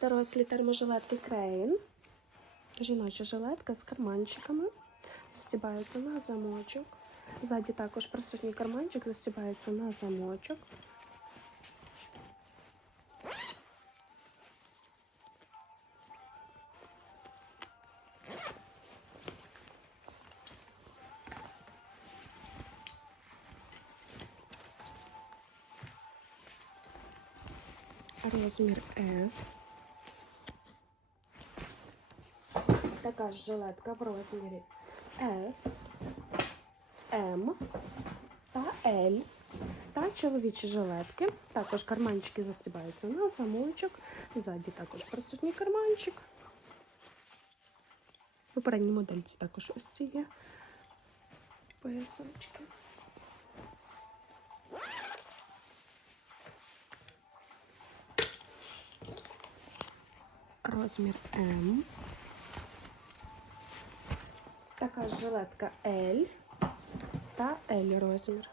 Дорослі терможилетки Крейн. Жіноча жилетка з карманчиками. Застібається на замочок. Ззаді також присутній карманчик, застібається на замочок. Розмір S. Така ж жилетка в розмірі S, M та L. Та чоловічі жилетки. Також карманчики застібаються на замочок. Ззаді також присутній карманчик. В попередній модельці також ось ці є поясочки. Розмір М. Така ж жилетка L та L розмір.